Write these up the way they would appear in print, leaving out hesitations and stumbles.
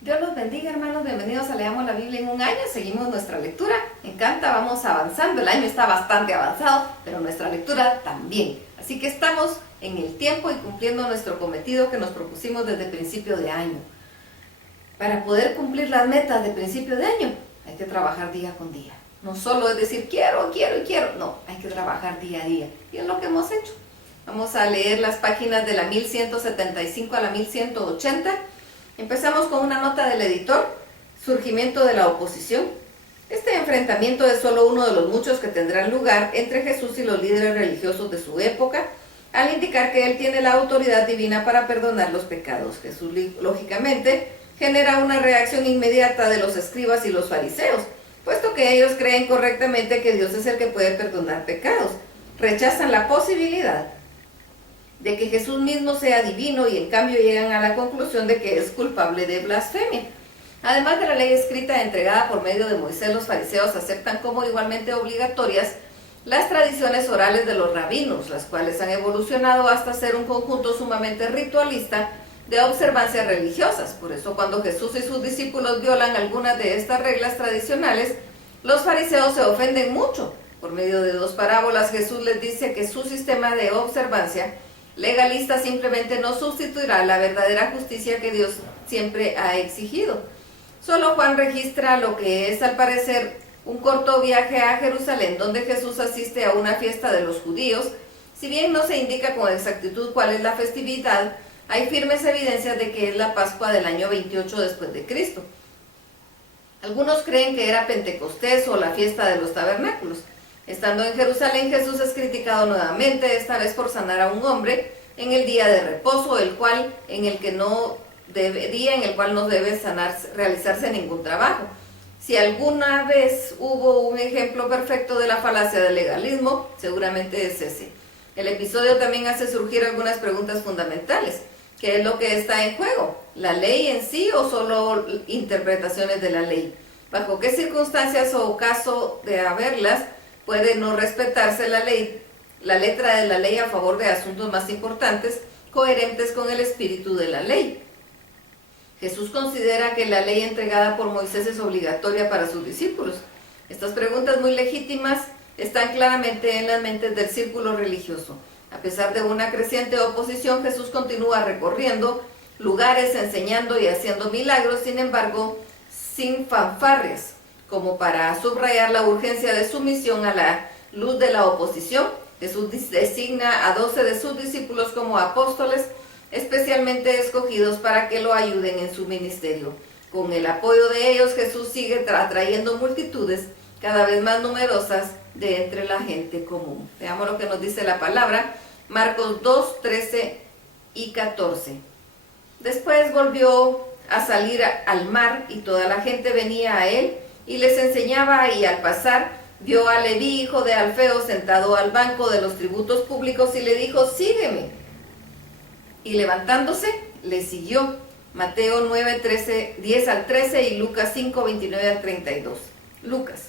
Dios los bendiga, hermanos, bienvenidos a Leamos la Biblia en un año. Seguimos nuestra lectura, me encanta, vamos avanzando. El año está bastante avanzado, pero nuestra lectura también. Así que estamos en el tiempo y cumpliendo nuestro cometido que nos propusimos desde principio de año. Para poder cumplir las metas de principio de año, hay que trabajar día con día. No solo es decir quiero, no, hay que trabajar día a día. Y es lo que hemos hecho. Vamos a leer las páginas de la 1175 a la 1180. Empezamos con una nota del editor, surgimiento de la oposición. Este enfrentamiento es solo uno de los muchos que tendrán lugar entre Jesús y los líderes religiosos de su época, al indicar que él tiene la autoridad divina para perdonar los pecados. Jesús, lógicamente, genera una reacción inmediata de los escribas y los fariseos, puesto que ellos creen correctamente que Dios es el que puede perdonar pecados. Rechazan la posibilidad de que Jesús mismo sea divino y en cambio llegan a la conclusión de que es culpable de blasfemia. Además de la ley escrita entregada por medio de Moisés, los fariseos aceptan como igualmente obligatorias las tradiciones orales de los rabinos, las cuales han evolucionado hasta ser un conjunto sumamente ritualista de observancias religiosas. Por eso cuando Jesús y sus discípulos violan algunas de estas reglas tradicionales, los fariseos se ofenden mucho. Por medio de dos parábolas, Jesús les dice que su sistema de observancia legalista simplemente no sustituirá la verdadera justicia que Dios siempre ha exigido. Solo Juan registra lo que es al parecer un corto viaje a Jerusalén, donde Jesús asiste a una fiesta de los judíos. Si bien no se indica con exactitud cuál es la festividad, hay firmes evidencias de que es la Pascua del año 28 después de Cristo. Algunos creen que era Pentecostés o la fiesta de los tabernáculos. Estando en Jerusalén, Jesús es criticado nuevamente, esta vez por sanar a un hombre en el día de reposo, día en el cual no debe realizarse ningún trabajo. Si alguna vez hubo un ejemplo perfecto de la falacia del legalismo, seguramente es ese. El episodio también hace surgir algunas preguntas fundamentales. ¿Qué es lo que está en juego? ¿La ley en sí o solo interpretaciones de la ley? ¿Bajo qué circunstancias o caso de haberlas puede no respetarse la letra de la ley a favor de asuntos más importantes, coherentes con el espíritu de la ley? Jesús considera que la ley entregada por Moisés es obligatoria para sus discípulos. Estas preguntas muy legítimas están claramente en las mentes del círculo religioso. A pesar de una creciente oposición, Jesús continúa recorriendo lugares, enseñando y haciendo milagros, sin embargo, sin fanfarrias, como para subrayar la urgencia de su misión a la luz de la oposición. Jesús designa a 12 de sus discípulos como apóstoles, especialmente escogidos para que lo ayuden en su ministerio. Con el apoyo de ellos, Jesús sigue atrayendo multitudes cada vez más numerosas de entre la gente común. Veamos lo que nos dice la palabra, Marcos 2, 13 y 14. Después volvió a salir al mar y toda la gente venía a él y les enseñaba, y al pasar vio a Leví, hijo de Alfeo, sentado al banco de los tributos públicos y le dijo, sígueme. Y levantándose, le siguió. Mateo 9, 10 al 13 y Lucas 5, 29 al 32. Lucas.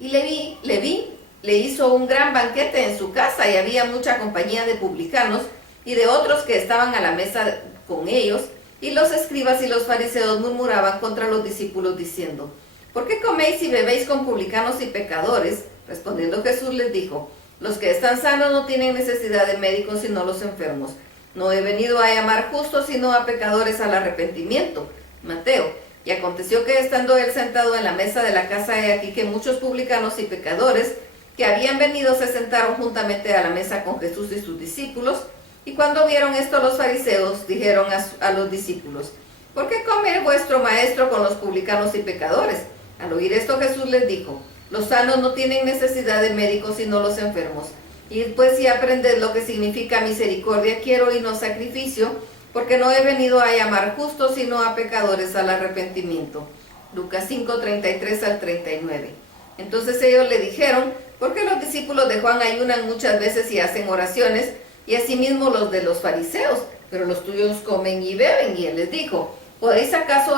Y Leví le hizo un gran banquete en su casa y había mucha compañía de publicanos y de otros que estaban a la mesa con ellos. Y los escribas y los fariseos murmuraban contra los discípulos diciendo, ¿por qué coméis y bebéis con publicanos y pecadores? Respondiendo Jesús les dijo, los que están sanos no tienen necesidad de médicos sino los enfermos. No he venido a llamar justos sino a pecadores al arrepentimiento. Mateo. Y aconteció que estando él sentado en la mesa de la casa, he aquí que muchos publicanos y pecadores que habían venido se sentaron juntamente a la mesa con Jesús y sus discípulos. Y cuando vieron esto los fariseos, dijeron a los discípulos, ¿por qué come vuestro maestro con los publicanos y pecadores? Al oír esto Jesús les dijo, los sanos no tienen necesidad de médicos sino los enfermos. Y pues si aprended lo que significa misericordia quiero y no sacrificio, porque no he venido a llamar justos sino a pecadores al arrepentimiento. Lucas 5, 33 al 39. Entonces ellos le dijeron, ¿por qué los discípulos de Juan ayunan muchas veces y hacen oraciones? Y asimismo los de los fariseos, pero los tuyos comen y beben. Y él les dijo, ¿podéis acaso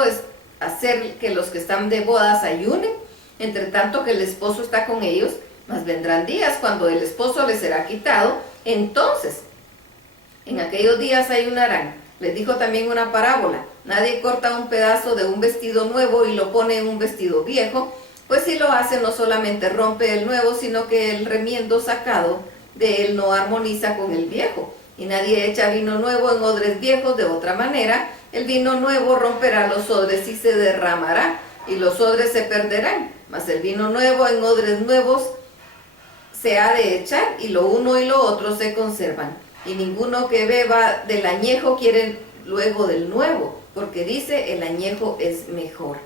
hacer que los que están de bodas ayunen, entre tanto que el esposo está con ellos? Mas vendrán días cuando el esposo les será quitado, entonces en aquellos días ayunarán. Les dijo también una parábola: nadie corta un pedazo de un vestido nuevo y lo pone en un vestido viejo, pues si lo hace no solamente rompe el nuevo, sino que el remiendo sacado de él no armoniza con el viejo. Y nadie echa vino nuevo en odres viejos, de otra manera el vino nuevo romperá los odres y se derramará, y los odres se perderán. Mas el vino nuevo en odres nuevos se ha de echar, y lo uno y lo otro se conservan. Y ninguno que beba del añejo quiere luego del nuevo, porque dice: el añejo es mejor.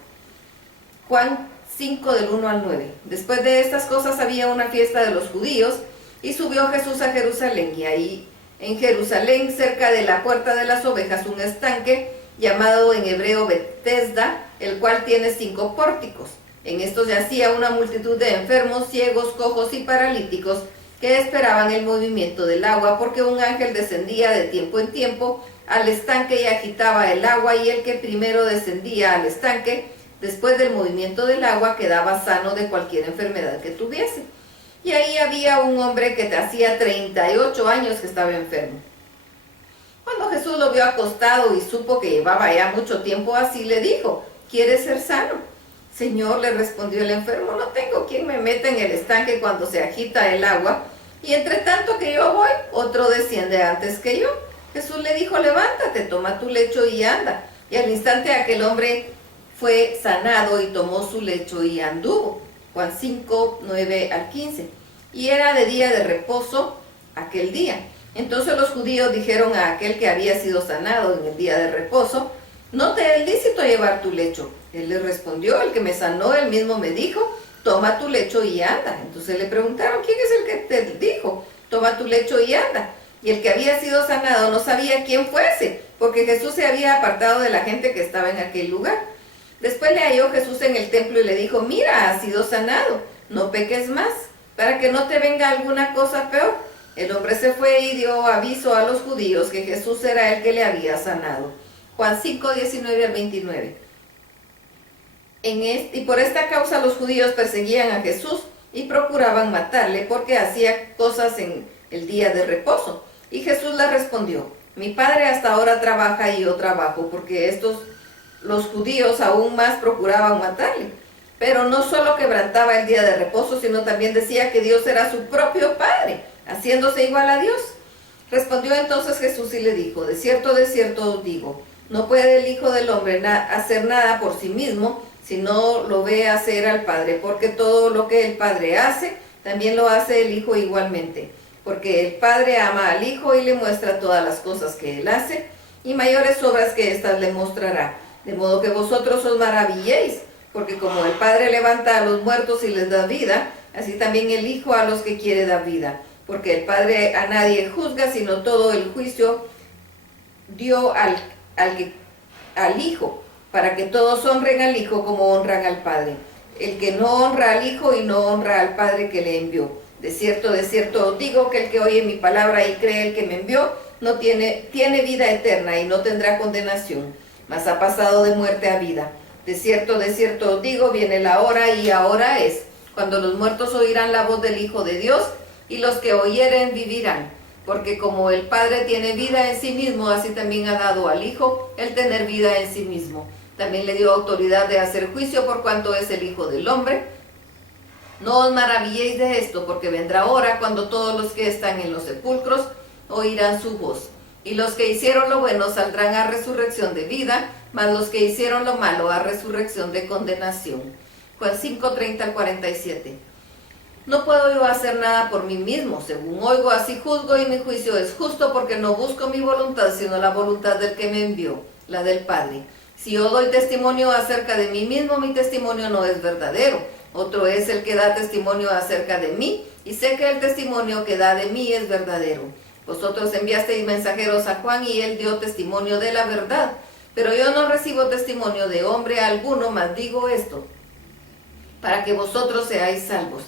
Juan 5, del 1 al 9. Después de estas cosas había una fiesta de los judíos, y subió Jesús a Jerusalén, y ahí en Jerusalén, cerca de la puerta de las ovejas, un estanque llamado en hebreo Betesda, el cual tiene 5 pórticos. En estos yacía una multitud de enfermos, ciegos, cojos y paralíticos, que esperaban el movimiento del agua, porque un ángel descendía de tiempo en tiempo al estanque y agitaba el agua, y el que primero descendía al estanque, después del movimiento del agua, quedaba sano de cualquier enfermedad que tuviese. Y ahí había un hombre que hacía 38 años que estaba enfermo. Cuando Jesús lo vio acostado y supo que llevaba ya mucho tiempo así, le dijo: ¿quieres ser sano? Señor, le respondió el enfermo, no tengo quien me meta en el estanque cuando se agita el agua, y entre tanto que yo voy, otro desciende antes que yo. Jesús le dijo: levántate, toma tu lecho y anda. Y al instante aquel hombre fue sanado y tomó su lecho y anduvo. Juan 5, 9 al 15. Y era de día de reposo aquel día. Entonces los judíos dijeron a aquel que había sido sanado en el día de reposo: no te es lícito llevar tu lecho. Él les respondió: el que me sanó, él mismo me dijo: toma tu lecho y anda. Entonces le preguntaron: ¿quién es el que te dijo: toma tu lecho y anda? Y el que había sido sanado no sabía quién fuese, porque Jesús se había apartado de la gente que estaba en aquel lugar. Después le halló Jesús en el templo y le dijo: mira, has sido sanado, no peques más, para que no te venga alguna cosa peor. El hombre se fue y dio aviso a los judíos que Jesús era el que le había sanado. Juan 5, 19 al 29. Y por esta causa los judíos perseguían a Jesús y procuraban matarle, porque hacía cosas en el día de reposo. Y Jesús le respondió: mi Padre hasta ahora trabaja y yo trabajo, porque los judíos aún más procuraban matarle. Pero no solo quebrantaba el día de reposo, sino también decía que Dios era su propio Padre, haciéndose igual a Dios. Respondió entonces Jesús y le dijo: de cierto os digo, no puede el Hijo del Hombre hacer nada por sí mismo, si no lo ve hacer al Padre, porque todo lo que el Padre hace, también lo hace el Hijo igualmente. Porque el Padre ama al Hijo y le muestra todas las cosas que Él hace, y mayores obras que éstas le mostrará, de modo que vosotros os maravilléis, porque como el Padre levanta a los muertos y les da vida, así también el Hijo a los que quiere da vida. Porque el Padre a nadie juzga, sino todo el juicio dio al Hijo, para que todos honren al Hijo como honran al Padre. El que no honra al Hijo y no honra al Padre que le envió. De cierto os digo que el que oye mi palabra y cree el que me envió, tiene vida eterna y no tendrá condenación, mas ha pasado de muerte a vida. De cierto os digo, viene la hora y ahora es, cuando los muertos oirán la voz del Hijo de Dios, y los que oyeren vivirán. Porque como el Padre tiene vida en sí mismo, así también ha dado al Hijo el tener vida en sí mismo. También le dio autoridad de hacer juicio por cuanto es el Hijo del Hombre. No os maravilléis de esto, porque vendrá hora cuando todos los que están en los sepulcros oirán su voz. Y los que hicieron lo bueno saldrán a resurrección de vida, mas los que hicieron lo malo a resurrección de condenación. Juan 5, 30 al 47. No puedo yo hacer nada por mí mismo, según oigo así juzgo, y mi juicio es justo, porque no busco mi voluntad, sino la voluntad del que me envió, la del Padre. Si yo doy testimonio acerca de mí mismo, mi testimonio no es verdadero. Otro es el que da testimonio acerca de mí, y sé que el testimonio que da de mí es verdadero. Vosotros enviasteis mensajeros a Juan, y él dio testimonio de la verdad. Pero yo no recibo testimonio de hombre alguno, mas digo esto, para que vosotros seáis salvos.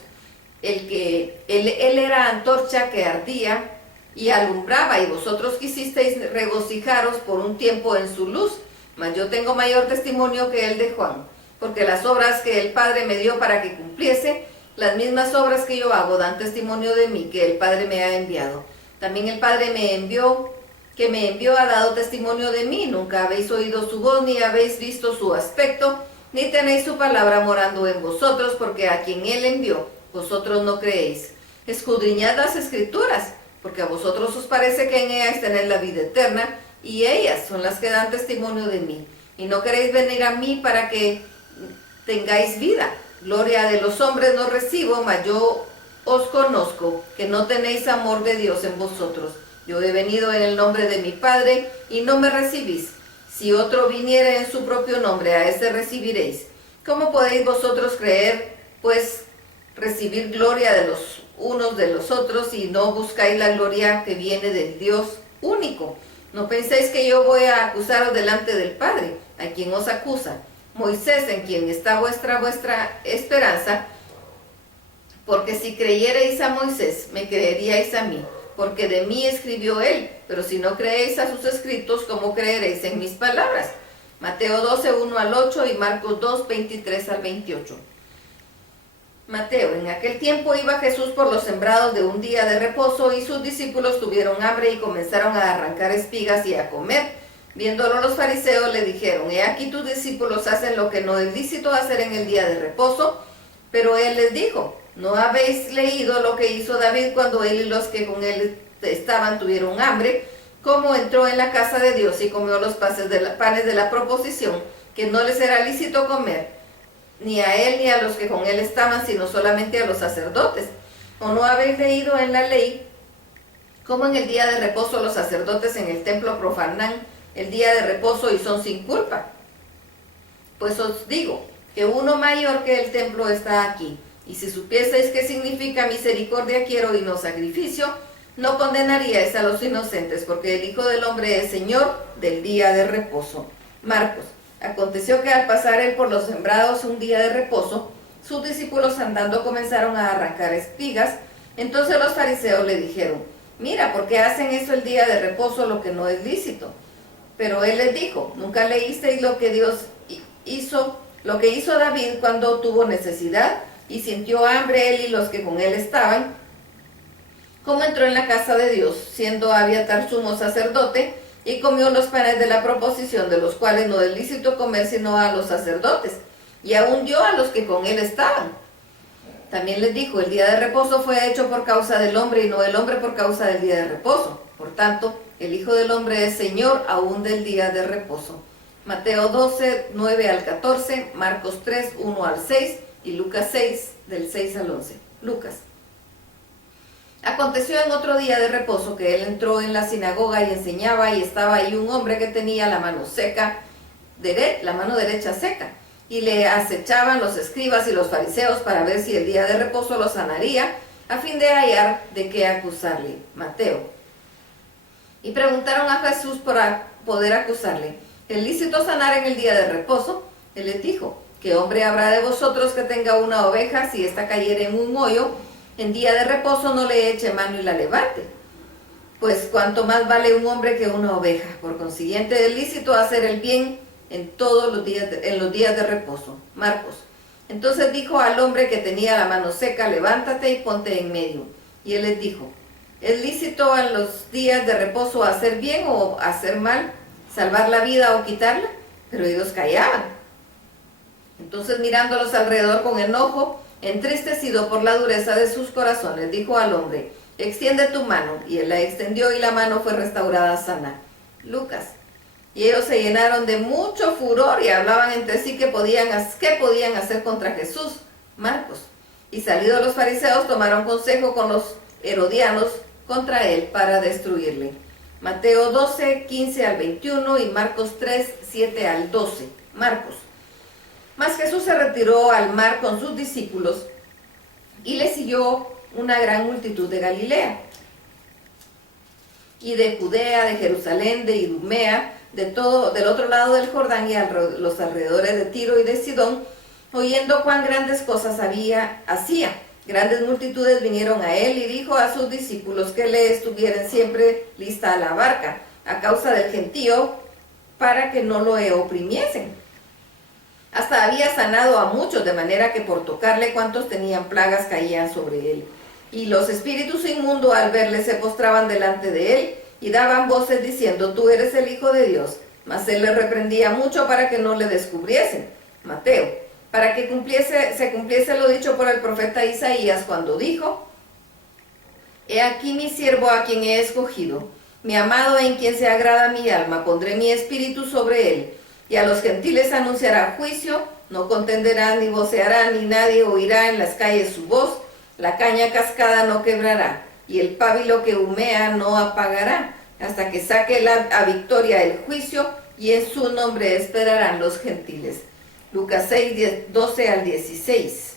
Él era antorcha que ardía y alumbraba, y vosotros quisisteis regocijaros por un tiempo en su luz. Mas yo tengo mayor testimonio que el de Juan, porque las obras que el Padre me dio para que cumpliese, las mismas obras que yo hago dan testimonio de mí, que el Padre me ha enviado. También el Padre me envió que me envió ha dado testimonio de mí. Nunca habéis oído su voz, ni habéis visto su aspecto, ni tenéis su palabra morando en vosotros, porque a quien él envió, vosotros no creéis. Escudriñad las Escrituras, porque a vosotros os parece que en ellas tenéis la vida eterna, y ellas son las que dan testimonio de mí. Y no queréis venir a mí para que tengáis vida. Gloria de los hombres no recibo, mas yo os conozco, que no tenéis amor de Dios en vosotros. Yo he venido en el nombre de mi Padre, y no me recibís. Si otro viniere en su propio nombre, a ese recibiréis. ¿Cómo podéis vosotros creer, pues, recibir gloria de los unos de los otros, y no buscáis la gloria que viene del Dios único? No penséis que yo voy a acusaros delante del Padre, a quien os acusa, Moisés, en quien está vuestra esperanza. Porque si creyereis a Moisés, me creeríais a mí, porque de mí escribió él. Pero si no creéis a sus escritos, ¿cómo creeréis en mis palabras? Mateo 12, 1 al 8 y Marcos 2, 23 al 28. Mateo: en aquel tiempo iba Jesús por los sembrados de un día de reposo, y sus discípulos tuvieron hambre y comenzaron a arrancar espigas y a comer. Viéndolo los fariseos le dijeron: he aquí tus discípulos hacen lo que no es lícito hacer en el día de reposo. Pero él les dijo: ¿no habéis leído lo que hizo David cuando él y los que con él estaban tuvieron hambre? Cómo entró en la casa de Dios y comió los panes de la proposición, que no les era lícito comer, ni a él ni a los que con él estaban, sino solamente a los sacerdotes. ¿O no habéis leído en la ley cómo en el día de reposo los sacerdotes en el templo profanan el día de reposo y son sin culpa? Pues os digo que uno mayor que el templo está aquí. Y si supieseis qué significa misericordia quiero y no sacrificio, no condenaríais a los inocentes, porque el Hijo del Hombre es Señor del día de reposo. Marcos: aconteció que al pasar él por los sembrados un día de reposo, sus discípulos andando comenzaron a arrancar espigas. Entonces los fariseos le dijeron: mira, ¿por qué hacen eso el día de reposo, lo que no es lícito? Pero él les dijo: ¿nunca leísteis lo que Dios hizo, lo que hizo David cuando tuvo necesidad y sintió hambre él y los que con él estaban? Cómo entró en la casa de Dios, siendo Abiatar sumo sacerdote, y comió los panes de la proposición, de los cuales no es lícito comer sino a los sacerdotes, y aún dio a los que con él estaban. También les dijo: el día de reposo fue hecho por causa del hombre, y no el hombre por causa del día de reposo. Por tanto, el Hijo del Hombre es Señor aún del día de reposo. Mateo 12, 9 al 14, Marcos 3, 1 al 6 y Lucas 6, del 6 al 11. Lucas: aconteció en otro día de reposo que él entró en la sinagoga y enseñaba, y estaba ahí un homre que tenía la mano derecha seca, y le acechaban los escribas y los fariseos para ver si el día de reposo lo sanaría, a fin de hallar de qué acusarle. Mateo: y preguntaron a Jesús para poder acusarle: ¿es lícito sanar en el día de reposo? Él les dijo: ¿qué hombre habrá de vosotros que tenga una oveja, si ésta cayere en un hoyo, en día de reposo no le eche mano y la levante? Pues cuánto más vale un hombre que una oveja. Por consiguiente, es lícito hacer el bien en todos los días, en los días de reposo. Marcos: entonces dijo al hombre que tenía la mano seca: levántate y ponte en medio. Y él les dijo: ¿es lícito en los días de reposo hacer bien o hacer mal, salvar la vida o quitarla? Pero ellos callaban. Entonces, mirándolos alrededor con enojo, entristecido por la dureza de sus corazones, dijo al hombre: extiende tu mano. Y él la extendió, y la mano fue restaurada sana. Lucas: y ellos se llenaron de mucho furor y hablaban entre sí qué podían hacer contra Jesús. Marcos: y salidos los fariseos, tomaron consejo con los herodianos contra él para destruirle. Mateo 12, 15 al 21 y Marcos 3, 7 al 12. Marcos: mas Jesús se retiró al mar con sus discípulos, y le siguió una gran multitud de Galilea, y de Judea, de Jerusalén, de Idumea, del otro lado del Jordán, y los alrededores de Tiro y de Sidón, oyendo cuán grandes cosas hacía. Grandes multitudes vinieron a él, y dijo a sus discípulos que le estuvieran siempre lista a la barca, a causa del gentío, para que no lo oprimiesen. Hasta había sanado a muchos, de manera que por tocarle cuantos tenían plagas caían sobre él. Y los espíritus inmundos al verle se postraban delante de él, y daban voces diciendo, tú eres el Hijo de Dios. Mas él les reprendía mucho para que no le descubriesen. Mateo, para que se cumpliese lo dicho por el profeta Isaías cuando dijo, he aquí mi siervo a quien he escogido, mi amado en quien se agrada mi alma, pondré mi espíritu sobre él, y a los gentiles anunciará juicio, no contenderá ni voceará, ni nadie oirá en las calles su voz, la caña cascada no quebrará, y el pábilo que humea no apagará, hasta que saque a victoria el juicio, y en su nombre esperarán los gentiles. Lucas 6, 12 al 16.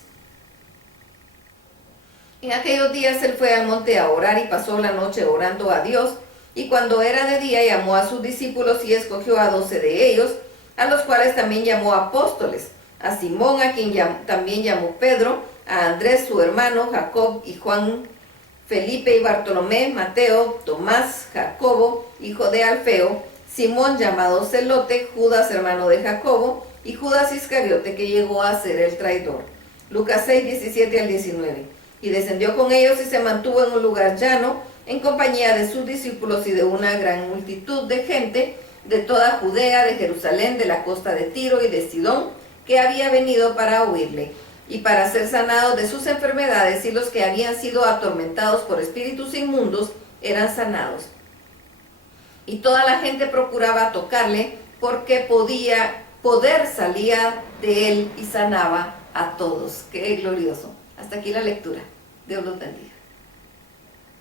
En aquellos días él fue al monte a orar y pasó la noche orando a Dios, y cuando era de día llamó a sus discípulos y escogió a 12 de ellos, a los cuales también llamó apóstoles, a Simón, a quien también llamó Pedro, a Andrés su hermano, Jacob y Juan, Felipe y Bartolomé, Mateo, Tomás, Jacobo, hijo de Alfeo, Simón llamado Celote, Judas hermano de Jacobo, y Judas Iscariote, que llegó a ser el traidor. Lucas 6, 17 al 19. Y descendió con ellos y se mantuvo en un lugar llano, en compañía de sus discípulos y de una gran multitud de gente, de toda Judea, de Jerusalén, de la costa de Tiro y de Sidón, que había venido para oírle, y para ser sanados de sus enfermedades, y los que habían sido atormentados por espíritus inmundos eran sanados. Y toda la gente procuraba tocarle, porque poder salía de él y sanaba a todos. ¡Qué glorioso! Hasta aquí la lectura. Dios los bendiga.